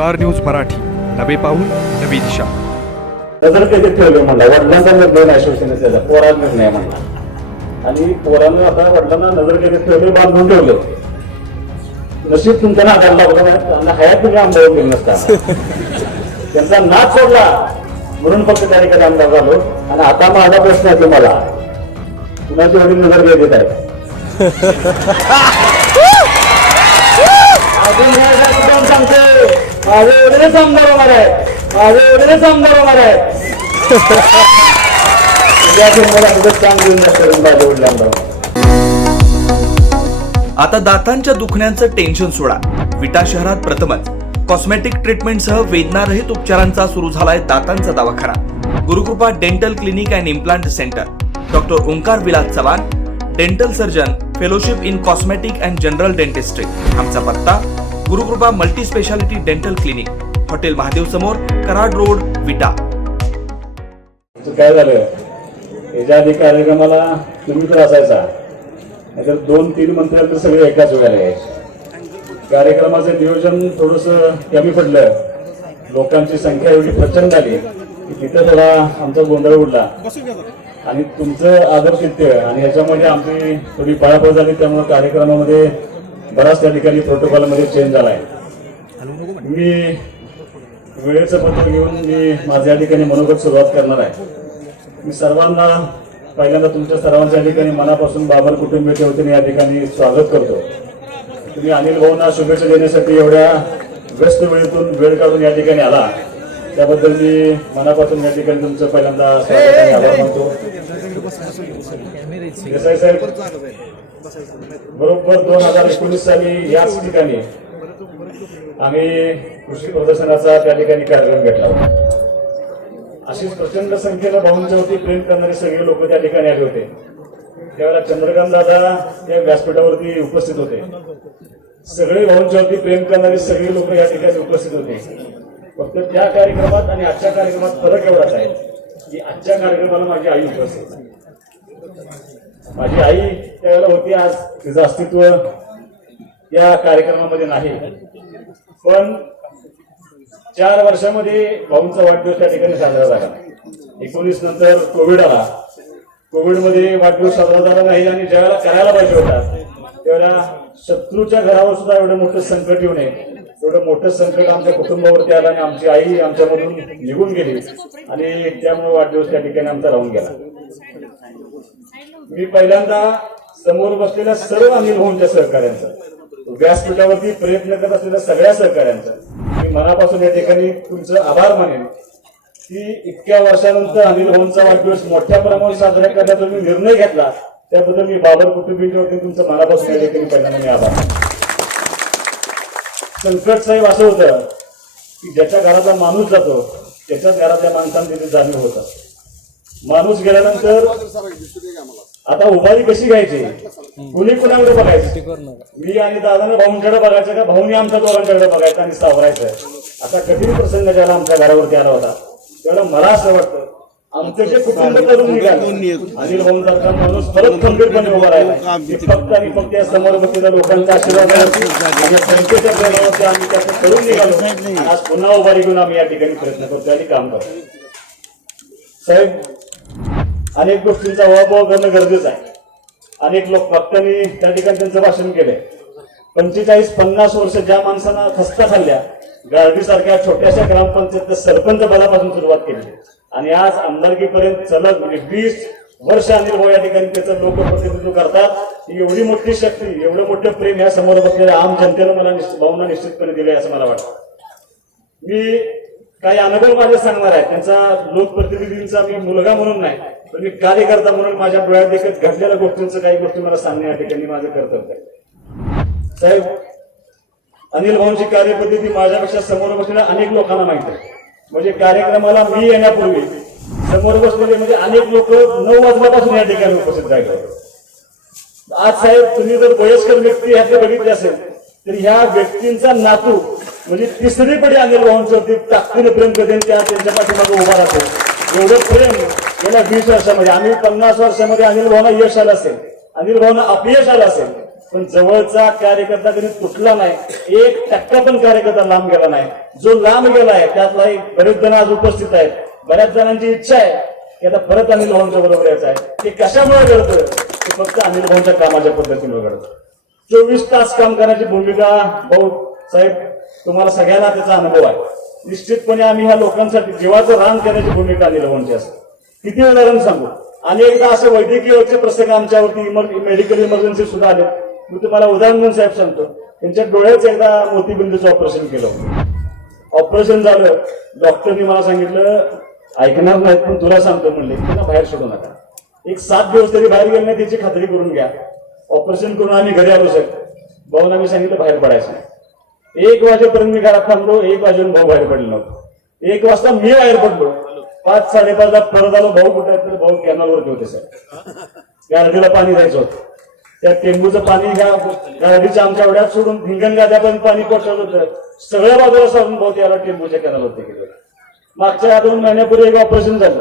Star news Marathi. नवे पाऊल नवी दिशा. नजर कधी ठेवलं म्हणला. वडिलांचा निर्णय नाही शिवसेनेचा. पोरा निर्णय म्हणला. आणि पोरानं आता वडिलांना नजर कधी ठेवले बांधून ठेवलं. नशीब तुमच्या नादाला लागलं नाही. त्यांना हयात तुम्ही आमदार केलं नसता. त्यांचा नाच सोडला. म्हणून फक्त त्या ठिकाणी आमदार झालो. आणि आता माझा प्रश्न आहे तुम्हाला. कुणाची वडील नजर काय देत आहे अजून सांगते माझे वडीलच आमदार होणार आहे माझे वडीलच आमदार होणार आहे आता दातांच्या दुखण्याचं टेन्शन सोडा. विटा शहरात प्रथमच. कॉस्मेटिक ट्रीटमेंटसह वेदनारहित उपचारांचा सुरू झालाय दातांचा दवाखाना. Gurukrupa dental clinic and implant centre doctor Omkar Vilas Chavan dental surgeon fellowship in cosmetic and general dentistry आमचा पत्ता Gurukrupa multi speciality dental clinic hotel Mahadev समोर कराड रोड विटा. काय झालं? याच्या आधी कार्यक्रमाला तुम्ही तर असायचा. नाहीतर दोन तीन मंत्री तर सगळे एकाच वेळेला कार्यक्रमाचं नियोजन थोडस कमी पडलं. लोकांची संख्या एवढी प्रचंड आली की तिथं थोडा आमचा गोंधळ उडला. आणि तुमचं आदरचित्य आणि ह्याच्यामध्ये आमची थोडी पळापळ झाली त्यामुळे कार्यक्रमामध्ये बराच त्या ठिकाणी प्रोटोकॉलमध्ये चेंज झालाय. मी वेळेचं पत्र घेऊन मी माझ्या ठिकाणी मनोगत सुरुवात करणार आहे. मी सर्वांना पहिल्यांदा तुमच्या सर्वांच्या ठिकाणी मनापासून बाबर कुटुंबाच्या वतीने या ठिकाणी स्वागत करतो. तुम्ही अनिल भाऊंना शुभेच्छा देण्यासाठी एवढ्या व्यस्त वेळेतून वेळ काढून या ठिकाणी आला. त्याबद्दल मी मनापासून या ठिकाणी तुमचं पहिल्यांदा स्वागत आणि आभार मानतो. साहेब बरोबर दोन हजार एकोणीस साली याच ठिकाणी आम्ही कृषी प्रदर्शनाचा त्या ठिकाणी कार्यक्रम घेतला अशीच प्रचंड संख्येनं भाऊंच्यावरती प्रेम करणारे सगळे लोक त्या ठिकाणी आले होते. त्यावेळेला चंद्रकांत दादा त्या व्यासपीठावरती उपस्थित होते. सगळे भाऊंच्यावरती प्रेम करणारे सगळे लोक या ठिकाणी उपस्थित होते. फक्त त्या कार्यक्रमात आणि आजच्या कार्यक्रमात फरक एवढाच आहे की आजच्या कार्यक्रमाला माझी आई उपस्थित माझी आई त्यावेळेला होती आज तिचं अस्तित्व या कार्यक्रमामध्ये नाही. पण चार वर्षामध्ये भाऊंचा वाढदिवस त्या ठिकाणी साजरा झाला. एकोणीस नंतर कोविड आला. कोविडमध्ये वाढदिवस साजरा झाला नाही आणि ज्यावेळेला करायला पाहिजे होता त्यावेळेला शत्रूच्या घरावर सुद्धा एवढं मोठं संकट येऊ नये. एवढं मोठं संकट आमच्या कुटुंबावरती आलं आणि आमची आई आमच्यामधून निघून गेली. आणि त्यामुळे वाढदिवस त्या ठिकाणी आमचा राहून गेला. मी पहिल्यांदा समोर बसलेल्या सर्व अनिल भाऊंच्या सहकार्यांचं व्यासपीठावरती प्रयत्न करत असलेल्या सगळ्या सहकार्यांचा मी मनापासून या ठिकाणी तुमचं आभार मानेन. की इतक्या वर्षानंतर अनिल भाऊंचा वाढदिवस मोठ्या प्रमाणात साजरा करण्याचा तुम्ही निर्णय घेतला त्याबद्दल मी बाबर कुटुंबीच्या वतीने तुमचं मनापासून या ठिकाणी पहिल्यांदा मी आभार संकट साहेब असं होतं की ज्याच्या घराचा माणूस जातो त्याच्याच घरातल्या माणसांना तिथे जाणीव होतात माणूस गेल्यानंतर आता उभारी कशी घ्यायची? कुणी कुणाकडे बघायचं? मी आणि दादाने भाऊंकडे बघायचं का? भाऊनी आमच्या दोघांच्याकडे बघायचं आणि सावरायचं. असा कठीण प्रसंग ज्याला आमच्या घरावरती आला होता. तेवढं मला असं वाटतं आमचं जे कुटुंब करून निघालं अनिल भाऊंसारखा माणूस परत खंबीरपणे उभा राहिला फक्त आणि फक्त या समोर बसलेल्या लोकांचा आशीर्वाद संख्येच्या प्रेमावरती आम्ही त्याचं करून निघालो. आज पुन्हा उभारी घेऊन आम्ही या ठिकाणी प्रयत्न करतो आणि काम करतो साहेब अनेक गोष्टींचा अभाव करणं गरजेचं आहे. अनेक लोक वक्त्यांनी त्या ठिकाणी त्यांचं भाषण केलंय. पंचेचाळीस पन्नास वर्ष ज्या माणसांना खस्ता खाल्ल्या गारडीसारख्या छोट्याशा ग्रामपंचायत सरपंच पदापासून सुरुवात केली. आणि आज आमदारकीपर्यंत चलत म्हणजे वीस वर्ष अनिल भाऊ या ठिकाणी त्याचं लोकप्रतिनिधित्व करतात. ही एवढी मोठी शक्ती एवढं मोठं प्रेम या समोर बसलेल्या आम जनतेनं मला निश्चित निश्चितपणे दिले असं मला वाटतं. मी काही अनुभव माझे सांगणार आहे त्यांचा लोकप्रतिनिधींचा मी मुलगा म्हणून नाही पण मी कार्यकर्ता म्हणून माझ्या डोळ्यात देखत घडलेल्या गोष्टींचं काही गोष्टी मला सांगणे या ठिकाणी माझं कर्तव्य आहे. साहेब अनिल भाऊंची कार्यपद्धती माझ्यापेक्षा समोर बसलेल्या अनेक लोकांना माहिती आहे. म्हणजे कार्यक्रमाला मी येण्यापूर्वी समोर बसलेले म्हणजे अनेक लोक नऊ वाजल्यापासून या ठिकाणी उपस्थित राहिले आज साहेब तुम्ही जर वयस्कर व्यक्ती ह्यातले बघितले असेल तर ह्या व्यक्तींचा नातू म्हणजे तिसरी पडी अनिल भाऊंच्या ताकदीने प्रेम करते त्या त्यांच्या पाठीमागे उभा राहतो. एवढं प्रेम गेल्या वीस वर्षामध्ये आम्ही पन्नास वर्षामध्ये अनिल भाऊना यश आलं असेल. अनिल भाऊना अपयश आलं असेल. पण जवळचा कार्यकर्ता कधी तुटला नाही. एक टक्का पण कार्यकर्ता लांब गेला नाही. जो लांब गेला आहे त्यातला एक बरेच जण आज उपस्थित आहेत. बऱ्याच जणांची इच्छा आहे की आता परत अनिल भाऊंच्या बरोबर यायचं आहे. ते कशामुळे घडतं? ते फक्त अनिल भाऊंच्या कामाच्या पद्धतीमुळे घडतं. चोवीस तास काम करण्याची भूमिका भाऊ साहेब तुम्हाला सगळ्यांना त्याचा अनुभव आहे. निश्चितपणे आम्ही ह्या लोकांसाठी जीवाचं रान करण्याची भूमिका अनिल म्हणजे असते. किती उदाहरण सांगू? एकदा असे वैद्यकीय प्रसंग आमच्यावरती मेडिकल इमर्जन्सी सुद्धा आले. मी तुम्हाला उदाहरण म्हणून साहेब सांगतो. त्यांच्या डोळ्याचं एकदा मोतीबिंदूचं ऑपरेशन केलं ऑपरेशन झालं. डॉक्टरनी मला सांगितलं ऐकणार नाहीत पण तुला सांगतो म्हणले. त्यांना बाहेर सोडू नका. एक सात दिवस तरी बाहेर गेले नाही त्याची खात्री करून घ्या. ऑपरेशन करून आम्ही घरी आलो सर भाऊन आम्ही सांगितलं बाहेर पडायचं नाही. एक वाजेपर्यंत मी घरात थांबलो एक वाजून भाऊ बाहेर पडलो एक वाजता मी बाहेर पडलो. पाच साडेपाचला परत आलो भाऊ कुठे आहेत तर भाऊ कॅनलवरती होते सर गारडीला पाणी द्यायचं होतं. त्या टेंबूचं पाणी घ्या गारडीच्या आमच्या वड्यात सोडून भिंगण गाद्यापर्यंत पाणी पोचवत होतं. सगळ्या बाजूला सोडून भाऊ त्याला टेंबूच्या कॅनलवरती गेलो मागच्या दोन महिन्यापूर्वी एक ऑपरेशन झालं.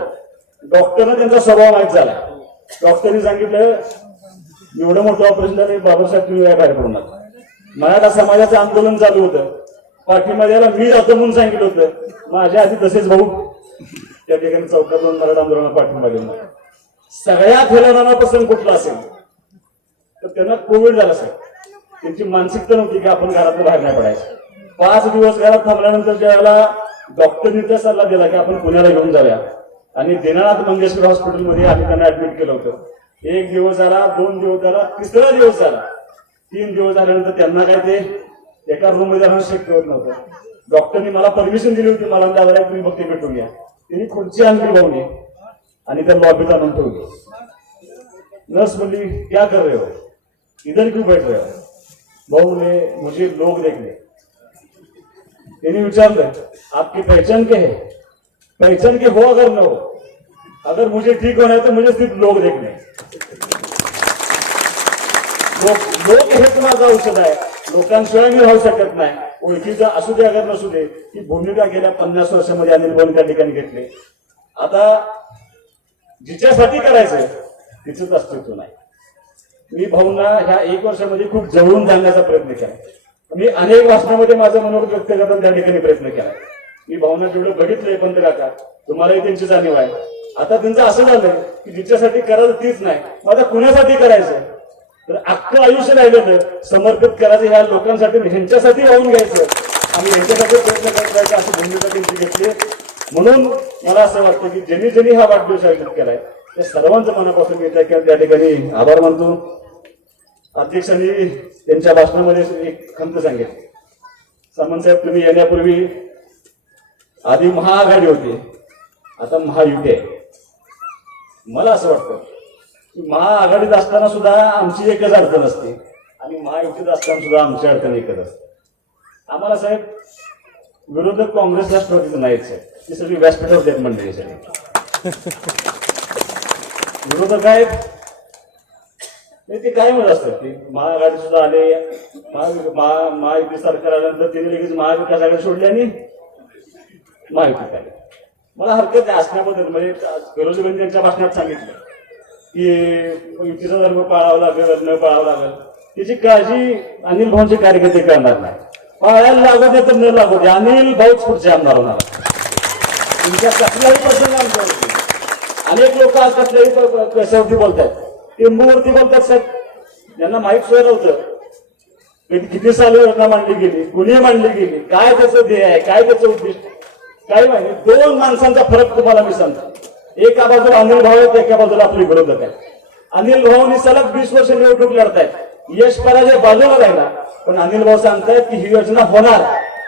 डॉक्टरनं त्यांचा स्वभाव माहीत झाला. डॉक्टरनी सांगितलं एवढं मोठं ऑपरेशन झालं बाबासाहेब तुम्ही या बाहेर पडून नका. मराठा समाजाचं आंदोलन चालू होतं. पाठिंबा याला मी जातो म्हणून सांगितलं होतं. माझ्या आधी तसेच भाऊ त्या ठिकाणी चौकातून मराठा आंदोलनाला पाठिंबा दिला. सगळ्या फेलदानापासून कुठला असेल? तर त्यांना कोविड झाला सर त्यांची मानसिकता नव्हती की आपण घरातून बाहेर नाही पडायचं. पाच दिवस घरात थांबल्यानंतर ज्यावेळेला डॉक्टरनी त्या सल्ला दिला की आपण पुण्याला घेऊन जाऊया. आणि दीनानाथ मंगेशकर हॉस्पिटलमध्ये आम्ही त्यांना ऍडमिट केलं होतं. एक दिवस झाला दोन दिवस झाला तिसरा दिवस झाला. तीन दिवस झाल्यानंतर त्यांना काय ते एका रूममध्ये राहून शक्य होत नव्हतं. डॉक्टरनी मला परमिशन दिली होती मला दादा तुम्ही बघते भेटून घ्या. त्यांनी खुर्ची आणली भाऊने आणि त्या लॉबीत आणून ठेवली नर्स म्हणली क्या कर रहे हो? इधर क्यों बैठ रहे हो? भाऊ ने मुझे लोग देखने त्यांनी विचारलं आपकी पहचान के है? पहचान के हो अगर न हो? अगर मुझे ठीक होना है तो मुझे सिर्फ लोग देखने लोक लोक हेच माझं औषध आहे. लोकांशिवाय मी राहू शकत नाही. ओळखीचं असू दे अगर नसू दे ही भूमिका गेल्या पन्नास वर्षामध्ये अनिल बोन त्या ठिकाणी घेतली. आता जिच्यासाठी करायचं तिचंच अस्तित्व नाही. मी भाऊंना ह्या एक वर्षामध्ये खूप जवळून जाण्याचा प्रयत्न केला. मी अनेक वाचनामध्ये माझं मनोगत व्यक्त करताना त्या ठिकाणी प्रयत्न केला. मी भावना तेवढं बघितलंय पंत काका तुम्हालाही त्यांची जाणीव आहे. आता त्यांचं असं झालंय की जिच्यासाठी करायचं तीच नाही. मग आता कुणासाठी करायचं तर अख्खं आयुष्य राहिलेलं समर्पित करायचं ह्या लोकांसाठी ह्यांच्यासाठी वाहून घ्यायचं. आणि ह्यांच्यासाठी प्रयत्न करत राहायचा अशी भूमिका त्यांची घेतली. म्हणून मला असं वाटतं की ज्यांनी ज्यांनी हा वाढदिवस आयोजित केलाय त्या सर्वांचं मनापासून मी त्या त्या ठिकाणी आभार मानतो. अध्यक्षांनी त्यांच्या भाषणामध्ये एक खंत सांगितली. सामंत साहेब तुम्ही येण्यापूर्वी आधी महाआघाडी होती आता महायुती आहे. मला असं वाटतं की महाआघाडीत असताना सुद्धा आमची एकच अडचण असते. आणि महायुतीत असताना सुद्धा आमची अडचण एकच असते. आम्हाला साहेब विरोधक काँग्रेस राष्ट्रवादीचं नाहीत साहेब. ती सगळी व्यासपीठावर देत मंडळी साहेब. विरोधक आहेत. नाही ते काय म्हणत असतात. ते महाआघाडी सुद्धा आले. महा- महा- महायुती सरकार आल्यानंतर तिने लगेच महाविकास आघाडी सोडली आणि महायुतीत आले. मला हरकत आहे असण्याबद्दल. म्हणजे फिरोजीबाई त्यांच्या भाषणात सांगितलं. की युतीचा धर्म पाळावा लागेल न पाळावा लागेल. त्याची काळजी अनिल भाऊंचे कार्यकर्ते करणार नाही. पाळायला लागत तर न लागत अनिल भाऊच पुढचे आमदार होणार तुमच्या कसल्याही प्रसंग अनेक लोक आज कसल्याही कशावरती बोलतात टेंबूवरती बोलतात साहेब. यांना माहीत सुद्धा नव्हतं. कधी किती साली योजना मांडली गेली कुणी मांडली गेली काय त्याचं ध्येय आहे काय त्याचं उद्दिष्ट काय माहिती दोन माणसांचा फरक तुम्हाला मी सांगतो. एका बाजूला अनिल भाऊ आहेत एका बाजूला आपले विरोधक आहेत. अनिल भाऊनी सलग वीस वर्ष निवडणूक लढतायत. यश पराजय बाजूला राहिला पण अनिल भाऊ सांगतायत की ही योजना होणार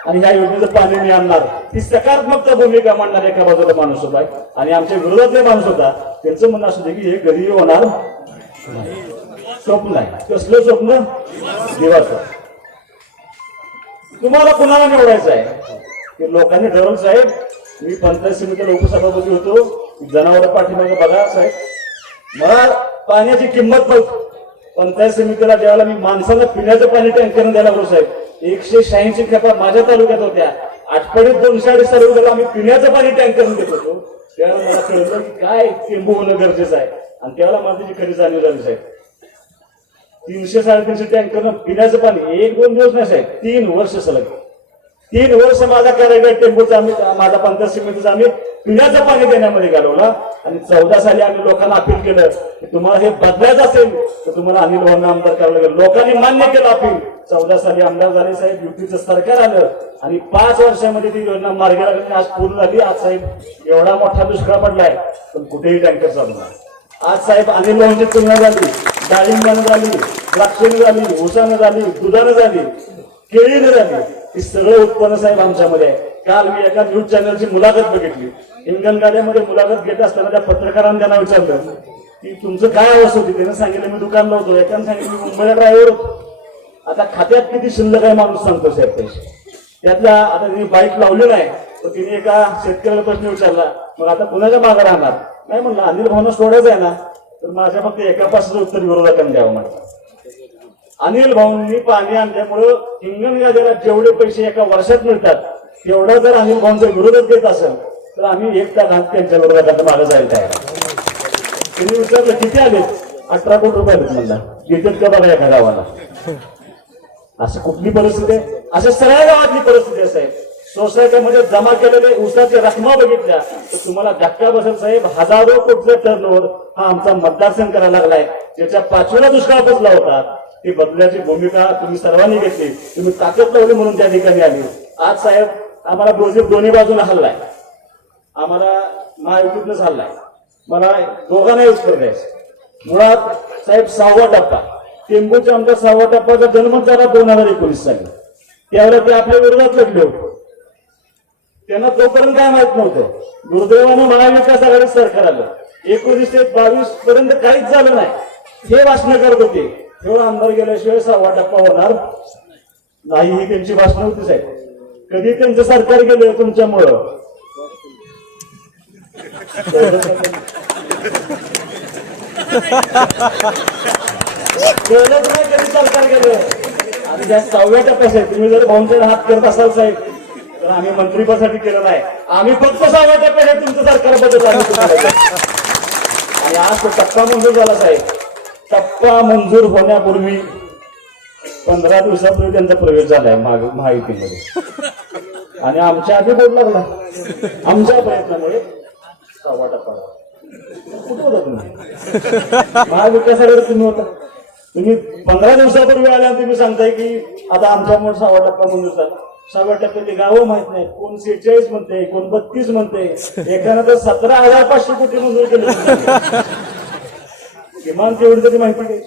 आणि या योजनेचं पाणी मी आणणार. ती सकारात्मक भूमिका मांडणार एका बाजूला माणूस होता. आणि आमच्या विरोधातले माणूस होता त्यांचं म्हणणं असू दे की हे गरीब होणार स्वप्न आहे. कसलं स्वप्न? देवाचं तुम्हाला कुणाला निवडायचं आहे? की लोकांनी ठरवलं साहेब मी पंचायत समितीला उपसभापती होतो जनावर पाठीमागे बघा साहेब. मला पाण्याची किंमत बघ. पंचायत समितीला ज्यावेळेला मी माणसाला पिण्याचं पाणी टँकरनं द्यायला लागलो साहेब. एकशे शहाऐंशी खेपा माझ्या तालुक्यात होत्या. आठवड्यात दोनशे अडीच तालुक्याला आम्ही पिण्याचं पाणी टँकरनं देत होतो. त्यावेळेला मला कळलं की काय टेंबू होणं गरजेचं आहे. आणि त्यावेळेला मला त्याची खरी जाणीव झाली साहेब. तीनशे साडेतीनशे टँकर पिण्याचं पाणी एक दोन दिवस नाही साहेब. तीन वर्ष सलग. तीन वर्ष माझा कार्यक्रम टेम्पोचा आम्ही माझा पंचायत समितीचा आम्ही पिण्याचं पाणी देण्यामध्ये घालवलं. आणि चौदा साली आम्ही लोकांना अपील केलं की तुम्हाला हे बदलायचं असेल तर तुम्हाला अनिल भाऊंना आमदार करावं लागेल. लोकांनी मान्य केलं अपील. चौदा साली आमदार झाले साहेब युतीचं सरकार आलं. आणि पाच वर्षामध्ये ती योजना मार्गी लागली आज पूर्ण झाली. आज साहेब एवढा मोठा दुष्काळ पडलाय पण कुठेही टँकर चालू नाही. आज साहेब अनिल भाऊंची तुलना झाली. डाळिंबानं झाली द्राक्षानं झाली ऊसानं झाली दुधानं झाली केळीनं झाली. ही सगळं उत्पन्न साहेब आमच्यामध्ये आहे. काल मी एका न्यूज चॅनलची मुलाखत बघितली. हिंगणगाड्यामध्ये मुलाखत घेत असताना त्या पत्रकारांनी त्यांना विचारलं की तुमचं काय अवस्था होती? त्यानं सांगितलं मी दुकानला होतो. एकाने सांगितलं मी मुंबईला ड्रायव्हर होतो. आता खात्यात किती शिल्लक आहे माणूस सांगतो साहेब पैसे त्यातला आता तिने बाईक लावली नाही तर तिने एका शेतकऱ्याला प्रश्न विचारला मग आता कुणाच्या मागे राहणार? नाही म्हणलं अनिल भावना सोडायचं आहे ना तर माझ्या फक्त एका पासाचं उत्तर विरोधकांनी द्यावं म्हटलं. अनिल भाऊंनी पाणी आणल्यामुळं हिंगणगाजाला जेवढे पैसे एका वर्षात मिळतात एवढं जर अनिल भाऊंचा विरोधच देत असेल तर आम्ही एक त्या घात त्यांच्या विरोधात मागे जायला तयार आहे. त्यांनी विचारलं किती आले? अठरा कोटी रुपये आलेत म्हणला येतात का बघा एका गावाला? असं कुठली परिस्थिती आहे? असं सगळ्या गावातली परिस्थिती आहे. सोसायटीमध्ये जमा केलेले उसाची रकमा बघितल्या तर तुम्हाला धक्का बसेल साहेब हजारो कोटीचा टर्नओव्हर हा आमचा मतदारसंघ करायला लागलाय. ज्याच्या पाचव्याला दुष्काळ बसला होता. ती बदल्याची भूमिका तुम्ही सर्वांनी घेतली. तुम्ही ताकद लावली म्हणून त्या ठिकाणी आली. आज साहेब आम्हाला प्रोजेक्ट दोन्ही बाजूने हल्लाय. आम्हाला महायुतीतनंच हल्लाय मला दोघांना युज द्यायचं मुळात साहेब सहावा टप्पा. टेंबूच्या आमच्या सहावा टप्पाचा जन्मच झाला दोन हजार एकोणीस साली. त्यावेळेला ते आपल्या विरोधात लढले होते. त्यांना तोपर्यंत काय माहीत नव्हतं. दुर्दैवानं महाविकास आघाडी सरकार आलं. एकोणीस ते बावीस पर्यंत काहीच झालं नाही. हे भाषणं करत होते. तेवढं आमदार गेल्याशिवाय सहावा टप्पा होणार नाही. ही त्यांची भाषणं होती साहेब. कधी त्यांचं सरकार गेलं तुमच्यामुळं? कळलंच नाही कधी सरकार गेलं. आणि त्या सहाव्या टप्प्यात तुम्ही जर भाऊंचा हात करत असाल साहेब तर आम्ही मंत्रीपदासाठी केलं नाही आम्ही फक्त सहाव्या टप्प्यात तुमचं सरकार बदल आणि आज तो टप्पा मंजूर झाला साहेब. टप्पा मंजूर होण्यापूर्वी पंधरा दिवसापूर्वी त्यांचा प्रवेश झालाय माग महायुतीमध्ये आणि आमच्या आधी बोल लागला. आमच्या प्रयत्नामुळे सहावा टप्पा कुठं होता तुम्ही? महाविकास आघाडी तुम्ही होता. तुम्ही पंधरा दिवसापूर्वी आल्या तुम्ही सांगताय की आता आमच्यामुळे सहावा टप्पा म्हणून झाला सहाव्या टप्प्यातली गावं माहीत नाही. कोण सेहेचाळीस म्हणते कोण बत्तीस म्हणते. एकानं तर सतरा हजार पाचशे कोटी मंजूर केले. किमान तेवढी तरी माहिती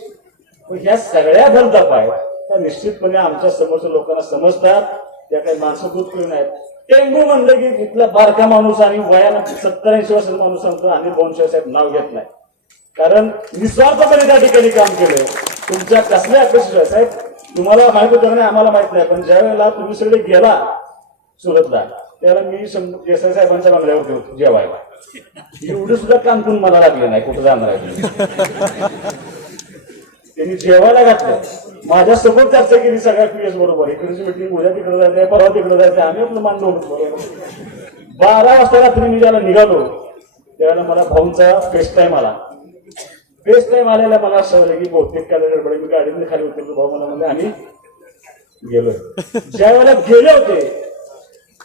पण ह्या सगळ्या भरताप आहेत त्या निश्चितपणे आमच्या समोरच्या लोकांना समजतात. त्या काही माणसं दूध पिऊन आहेत. टेंगू म्हणलं की इथला बारका माणूस आणि वयाला सत्तर ऐंशी वर्षाचा माणूस सांगतो आणि बोनशे साहेब नाव घेत नाही. कारण निस्वार्थपणे त्या ठिकाणी काम केलंय. तुमच्या कसल्या अपेक्षा आहे, साहेब तुम्हाला माहीत होतं नाही? आम्हाला माहीत नाही. पण ज्या वेळेला तुम्ही सगळे गेला सुरतला त्यावेळेला मी देसाई साहेबांच्या बंगल्यावरती होतो जेवायला. एवढं सुद्धा काम करून मला लागले नाही कुठं जाणार आहे त्यांनी जेवायला घातलं. माझ्या सोबत चर्चा केली सगळ्या पीएस बरोबर. इकडची मिटिंग उद्या तिकडे जायचंय परवा तिकडे जायचं आम्ही आपलं मांडलो होतो बरोबर बारा वाजता रात्री मी ज्याला निघालो त्यावेळेला मला भाऊंचा फेस्ट टाईम आला. फेस टाईम आलेला मला असं झालं की बहुतेक काय गडबडी मी गाडीमध्ये खाली उतरलो. भाऊ मला म्हणजे आम्ही गेलो ज्या वेळेला गेले होते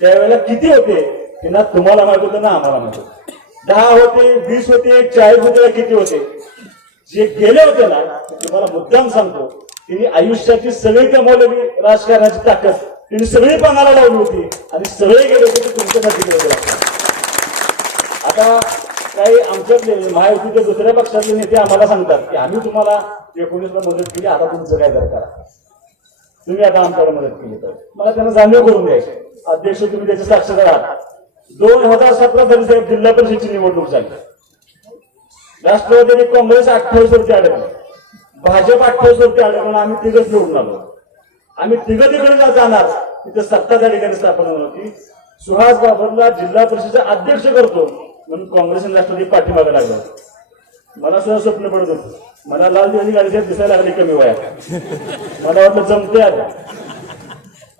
त्यावेळेला किती होते ते ना तुम्हाला माहीत होतं ना आम्हाला माहीत होतं. दहा होते वीस होते चाळीस होते किती होते. जे गेले होते ना तुम्हाला मुद्दाम सांगतो तिने आयुष्याची सगळी कमवलेली राजकारणाची ताकद तिने सगळी पानाला लावली होती आणि सगळे गेले होते ते तुमच्यासाठी गेले होते. आता काही आमच्यातले महायुतीच्या दुसऱ्या पक्षातले नेते आम्हाला सांगतात की आम्ही तुम्हाला एकोणीसला मदत केली आता तुमचं काय दरकार तुम्ही आता आमच्याला मदत केली तर. मला त्यांना जाणीव करून द्यायचे. अध्यक्ष तुम्ही त्याचे साक्षीदार आहात दोन हजार सतरा तरी साहेब जिल्हा परिषदेची निवडणूक झाली. राष्ट्रवादीने आणि काँग्रेस अठ्ठावीस वरती अडकलं भाजप अठ्ठावीस वरती अडकलं आम्ही तिघच निवडून आलो. आम्ही तिघ तिकडे जाणार. तिथे सत्ता त्या ठिकाणी स्थापन होणार होती. सुहास बाबरला जिल्हा परिषदेचा अध्यक्ष करतो म्हणून काँग्रेस आणि राष्ट्रवादी पाठीमागे लागला. मला सुद्धा स्वप्न पडत होतं. मला लाल दिवाळी दिसायला लागली कमी वयात. मला वाटलं जमते आता.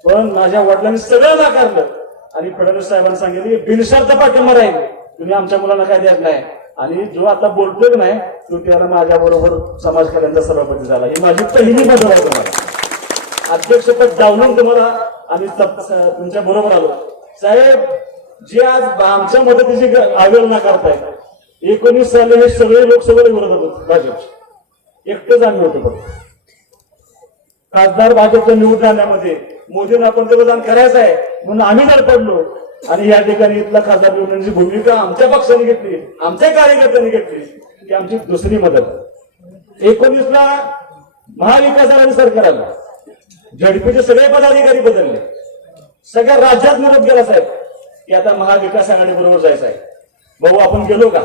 पण माझ्या वडिलांनी सगळं नाकारलं. आणि फडणवीस साहेबांनी सांगितलं की बिनशर्त पाठिंबा राहील. तुम्ही आमच्या मुलांना काय द्यायचं नाही. आणि जो आता बोलतोय नाही तो त्याला माझ्या बरोबर समाज कल्याणचा सभापती झाला. ही माझी पहिली मदत आहे तुम्हाला अध्यक्षपद डावलून तुम्हाला आम्ही तुमच्या बरोबर आलो. साहेब जे आज आमच्या मदतीची ग- अवहेलना करताय एकोणीस साली हे सगळे लोक सगळे विरोधात होते भाजपचे. एकटेच आम्ही होतो फक्त. खासदार भाजपच्या निवडून आणण्यामध्ये मोदींना पंतप्रधान करायचं आहे म्हणून आम्ही जर पडलो. आणि या ठिकाणी इथला खासदार निवडण्याची भूमिका आमच्या पक्षाने घेतली आमच्या कार्यकर्त्यांनी घेतली ती आमची दुसरी मदत एकोणीसला महाविकास आघाडी सरकार आलं. झडपीचे सगळे पदाधिकारी बदलले. सगळ्या राज्यात निरोप गेला साहेब. की आता महाविकास आघाडी बरोबर जायचं आहे. भाऊ आपण गेलो का?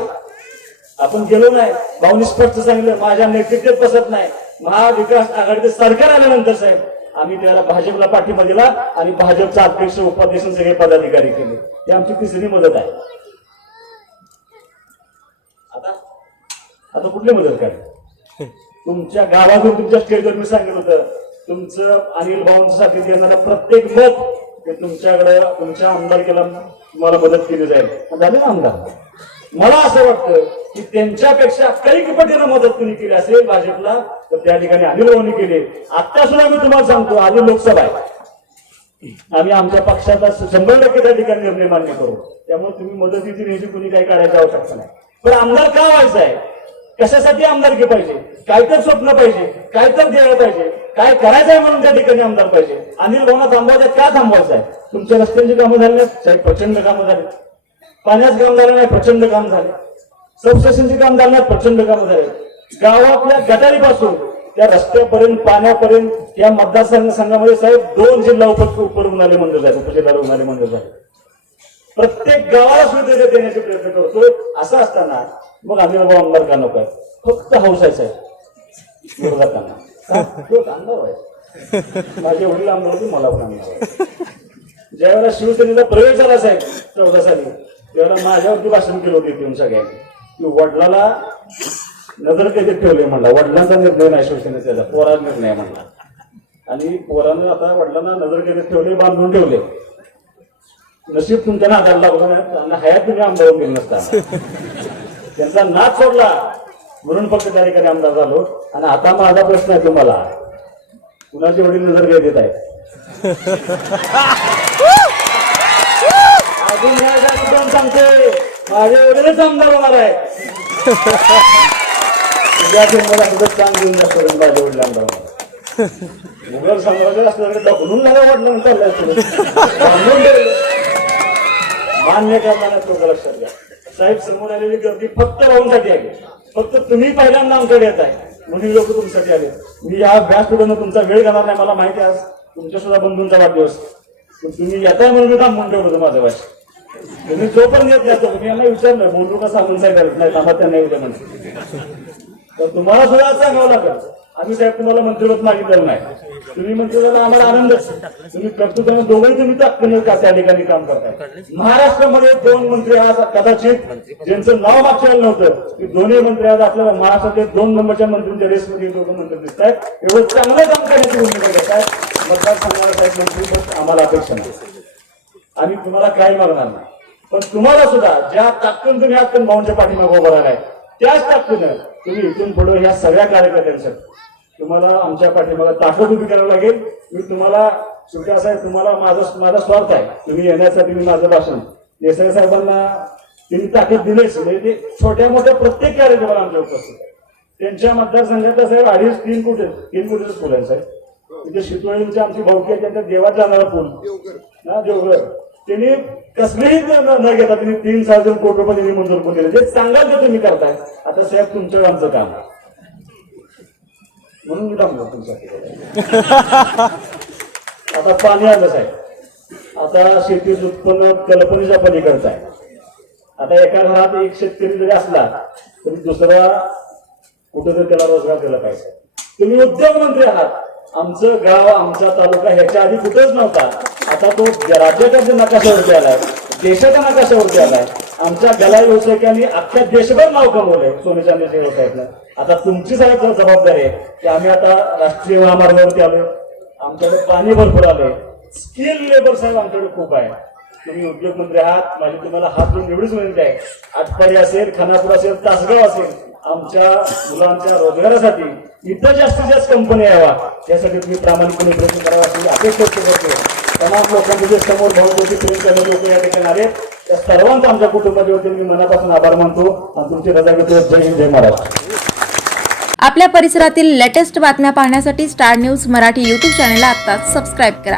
आपण गेलो नाही. भाऊनी स्पष्ट सांगितलं माझ्या नेतृत्वात बसत नाही. महाविकास आघाडीचे सरकार आल्यानंतर साहेब आम्ही त्याला भाजपला पाठिंबा दिला आणि भाजपचा अध्यक्ष उपाध्यक्ष सगळे पदाधिकारी केले. ही आमची तिसरी मदत आहे. आता आता कुठली मदत काय तुमच्या गावातून तुमच्या स्टेजवर मी सांगितलं होतं तुमचं अनिल भाऊंसाठी देणारं प्रत्येक मत तुमच्याकडं तुमच्याकडे तुमच्या आमदारकीला तुम्हाला मदत केली जाईल. झाले ना आमदार? मला असं वाटतं की त्यांच्यापेक्षा काही पटीनं मदत कुणी केली असेल भाजपला तर त्या ठिकाणी अनिल भाऊनी केली. आता सुद्धा मी तुम्हाला सांगतो आधी लोकसभा आहे. आम्ही आमच्या पक्षाचा शंभर टक्के त्या ठिकाणी निर्णय मान्य करू. त्यामुळे तुम्ही मदतीची नेहमी कुणी काही काढायची आवश्यकता नाही. पण आमदार का व्हायचं आहे? कशासाठी आमदारकी पाहिजे? काय तर स्वप्न पाहिजे काय तर द्यायला पाहिजे काय करायचं आहे म्हणून त्या ठिकाणी आमदार पाहिजे? अनिल भावना थांबवायचं का थांबवायचं आहे? तुमच्या रस्त्यांची कामं झाली नाहीत साहेब प्रचंड कामं झाली. पाण्याचं काम झालं नाही प्रचंड काम झाले. सबस्टेशनचे काम झालं नाही प्रचंड काम झाले. गावातल्या गटारीपासून त्या रस्त्यापर्यंत पाण्यापर्यंत या मतदारसंघ संघामध्ये साहेब दोन जिल्हा उप उपरुग्णालय मंडळ झाले उपजिल्हा रुग्णालय मंडळ झाले. प्रत्येक गावाला सुविधा देण्याचे प्रयत्न करतो असं असताना मग आम्ही बाबा आमदार का नको आहे फक्त हौसायचं आहे विरोधकांना आमदार माझे वडील आमदार होते मला पण आमदार ज्यावेळेला शिवसेनेचा प्रवेश झाला साहेब चौदा साली त्यावेळेला माझ्यावरती भाषण केलं होते येऊन सगळ्यांनी की वडिलाला नजर कधी ठेवले म्हणला. वडिलांचा निर्णय नाही शिवसेनेचा पोरा निर्णय म्हणला. आणि पोरानं आता वडिलांना नजर कधी ठेवले बांधून ठेवले. नशीब तुमच्या नादाला लागलं नाही. त्यांना हयात तुम्ही आमदार गेले नसता. त्यांचा नाच सोडला. म्हणून फक्त त्या ठिकाणी आमदार झालो. आणि आता माझा प्रश्न आहे तुम्हाला. कुणाची वडील नजर काय देत आहे अजून या जागी कोण सांगते. माझे वडीलच आमदार होणार आहे तुझ्या मला सुद्धा सांग देऊन जातो माझे वडील आमदार होणार मुघल साम्राज्य असल्याकडे ढकलून झालं वाटलं चाललंय असतं. मान्य करताना तो लक्षात घ्या. साहेब समोर आलेली गर्दी फक्त राहूनसाठी आली. फक्त तुम्ही पहिल्यांदा आमच्याकडे येत आहे म्हणून लोक तुमच्यासाठी आले. मी या व्यासपीठानं तुमचा वेळ घेणार नाही. मला माहिती आहे आज तुमच्या सुद्धा बंधूंचा वाढदिवस. पण तुम्ही येताय म्हणून मी थांबून ठेवलं माझं माझ्या तुम्ही जो पण येत नाही तुम्ही यांना विचारलं बोलू कसा सांगून साहेब नाही थांबा त्यांना उद्या द्या म्हणजे तर तुम्हाला सुद्धा आज सांगावं लागेल. आम्ही साहेब तुम्हाला मंत्रिपद मागितलेलं नाही. तुम्ही मंत्रिपद आम्हाला आनंद तुम्ही कर्तृत्वाने दोघंही तुम्ही ताकदीने का त्या ठिकाणी काम करताय. महाराष्ट्रामध्ये दोन मंत्री आज कदाचित ज्यांचं नाव मागच्या नव्हतं की दोन्ही मंत्री आज आपल्याला महाराष्ट्रातले दोन नंबरच्या मंत्र्यांच्या रेसमध्ये दोघं मंत्री दिसत आहेत एवढं चांगलं काम करण्याची भूमिका घेत आहेत मतदारसंघाला साहेब मंत्रिपद आम्हाला अपेक्षा नाही. आम्ही तुम्हाला काही मागणार नाही. पण तुम्हाला सुद्धा ज्या ताकदून तुम्ही आज भाऊंच्या पाठीमागे उभं राहिलाय त्याच ताकदीनं तुम्ही इथून पुढे ह्या सगळ्या कार्यकर्त्यांसाठी तुम्हाला आमच्या पाठीमागे ताकद उभी करावी लागेल. मी तुम्हाला असं आहे तुम्हाला माझा माझा स्वार्थ आहे. तुम्ही येण्यासाठी मी माझं भाषण. देसाई साहेबांना त्यांनी ताकीद दिलीच. म्हणजे ते छोट्या मोठ्या प्रत्येक कार्यक्रमाला आमच्या उपस्थित आहे. त्यांच्या मतदारसंघात साहेब अडीच तीन कोटी तीन कोटीच फुल आहे साहेब. तिथे शितोळींची आमची भाऊकी आहे त्यांच्या देवात जाणारा पूल ना देवघर. त्यांनी कसलेही न घेता त्यांनी तीन साडेतीन कोटी रुपये त्यांनी मंजूर करून दिले जे चांगलं जे तुम्ही करताय. आता साहेब तुमचं आमचं काम आहे. म्हणून मी थांबलो तुमच्यासाठी. आता पाणी आलं साहेब. आता शेतीच उत्पन्न कल्पनेच्या पलीकडचं आहे. आता एका घरात एक शेतकरी जरी असला तरी दुसरा कुठेतरी त्याला रोजगार दिला पाहिजे. तुम्ही उद्योग मंत्री आहात. आमचं गाव आमचा तालुका ह्याच्या आधी कुठंच नव्हता. आता तो राज्याच्या नकाशावरती आलाय देशाच्या नकाशावरती आलाय आमच्या गला व्यावसायिकांनी अख्ख्या देशभर नाव कमवलंय सोने चांदीच्या व्यवसायातनं आता तुमची साहेब जबाबदारी आहे की आम्ही आता राष्ट्रीय महामार्गावरती आलोय. आमच्याकडे पाणी भरपूर आलंय. स्किल लेबर साहेब आमच्याकडे खूप आहे. तुम्ही उद्योग मंत्री आहात माझी तुम्हाला हात जोडून एवढीच विनंती आहे. आटपाडी असेल खानापूर असेल तासगाव असेल आमच्या मुलांच्या रोजगारासाठी इथं जास्तीत जास्त कंपन्या यावा. यासाठी तुम्ही प्रामाणिकपणे प्रयत्न करावा. अशी अपेक्षा व्यक्त करतो तमाम लोकांचे जे समोर भावपूर्ती प्रेम करणारे लोक या ठिकाणी आले त्या सर्वांचा आमच्या कुटुंबाच्या मी मनापासून आभार मानतो. आणि तुमची रजा घेतो. जय हिंद जय महाराष्ट्र. आपल्या परिसरातील लेटेस्ट बातम्या पाहण्यासाठी स्टार न्यूज मराठी यूट्यूब चॅनलला आत्ताच सबस्क्राईब करा.